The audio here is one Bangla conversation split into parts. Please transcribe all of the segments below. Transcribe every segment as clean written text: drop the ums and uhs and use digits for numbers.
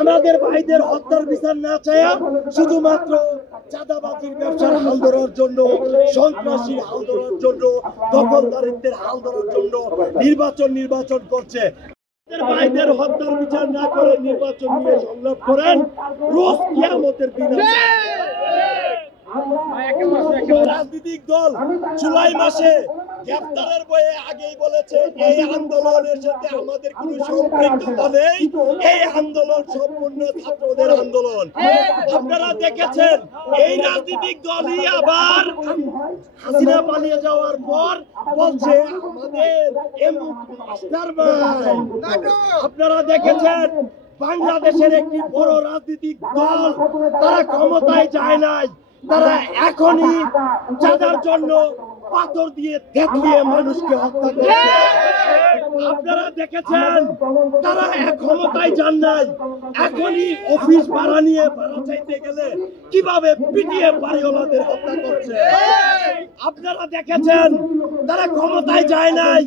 আমাদের ভাইদের হত্যার বিচার না চায়া শুধুমাত্র চাঁদাবাজির ব্যবসার হাল ধরার জন্য, সন্ত্রাসীর হাল ধরার জন্য, দখলদারিত্বের হাল ধরার জন্য নির্বাচন করছে। ভাইদের হত্যার বিচার না করে নির্বাচন নিয়ে সংলাপ করেন, রোজ কিয়ামতের দিন রাজনৈতিক দল জুলাই মাসে গ্রেফতারের বইয়ে আগেই বলেছে এই আন্দোলনের সাথে আমাদের কোনো সম্পৃক্ততা নেই, এই আন্দোলন সম্পূর্ণ ছাত্রদের আন্দোলন। আপনারা দেখেছেন এই রাজনৈতিক দলই আবার হাসিনা পালিয়ে যাওয়ার পর বলছে আমাদের মাস্টারমাইন্ড। আপনারা দেখেছেন বাংলাদেশের একটি বড় রাজনৈতিক দল তারা ক্ষমতায় যায় নাই, তারা এখনই চাঁদার জন্য পাথর দিয়ে থেতলিয়ে মানুষকে হত্যা করছে। আপনারা দেখেছেন তারা ক্ষমতায় যান নাই, এখনই অফিস ভাড়া নিয়ে ভাড়া চাইতে গেলে কিভাবে পিটিয়ে বাড়িওয়ালাদের হত্যা করছে। আপনারা দেখেছেন তারা ক্ষমতায় যায় নাই,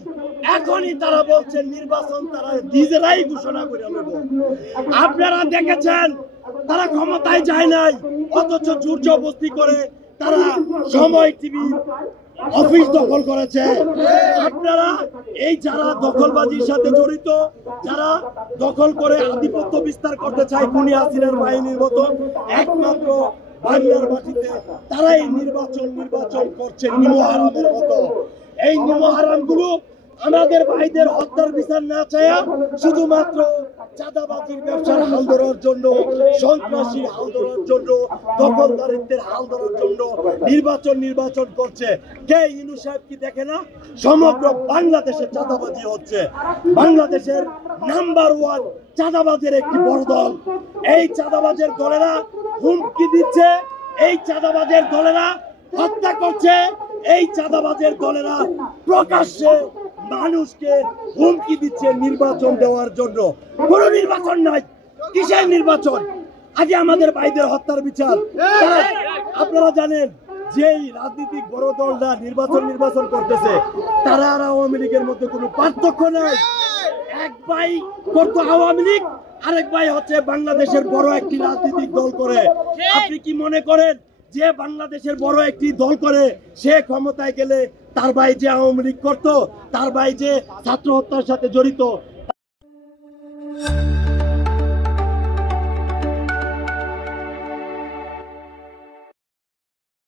এখনই তারা বলছে নির্বাচন তারা নিজেরাই ঘোষণা করে নেব। আপনারা দেখেছেন তারা ক্ষমতায় যায় নাই, অথচ জোর জবরদস্তি করে তারা সময় টিভি অফিস দখল করেছে। আপনারা এই যারা দখলবাজির সাথে জড়িত, যারা দখল করে আধিপত্য বিস্তার করতে চায় খুনি হাসিনার বাহিনীর মতো একমাত্র বাংলার মাটিতে, তারাই নির্বাচন করছে নিমহারামের মতো। এই নিমহারাম গুলো আমাদের ভাইদের হত্যার বিচার না চায়া শুধুমাত্র চাঁদাবাজির ব্যবসার হাল ধরার জন্য, সন্ত্রাসীর হাল ধরার জন্য, দখলদারিত্বের হাল ধরার জন্য নির্বাচন করছে। কে ইনু সাহেব কি দেখে না সমগ্র বাংলাদেশে চাঁদাবাজি হচ্ছে? বাংলাদেশের নাম্বার 1 চাঁদাবাজের একটি বড় দল। এই চাঁদাবাজের দলেরা হুমকি দিচ্ছে, এই চাঁদাবাজের দলেরা হত্যা করছে, এই চাঁদাবাজের দলেরা প্রকাশ্যে মানুষকে হুমকি দিচ্ছে নির্বাচন দেওয়ার জন্য। কোন নির্বাচন নাই, কিসের নির্বাচন? আগে আমাদের ভাইদের হত্যার বিচার। আপনারা জানেন যেই রাজনৈতিক বড় দলরা নির্বাচন করতেছে তারা আর আওয়ামী লীগের মধ্যে কোনো পার্থক্য নাই। এক ভাই করতো আওয়ামী লীগ, আরেক ভাই হচ্ছে বাংলাদেশের বড় একটি রাজনৈতিক দল করে। আপনি কি মনে করেন যে বাংলাদেশের বড় একটি দল করে সে ক্ষমতায় গেলে তার ভাই যে আওয়ামী লীগ করতো, তার ভাই যে ছাত্র হত্যার সাথে জড়িত,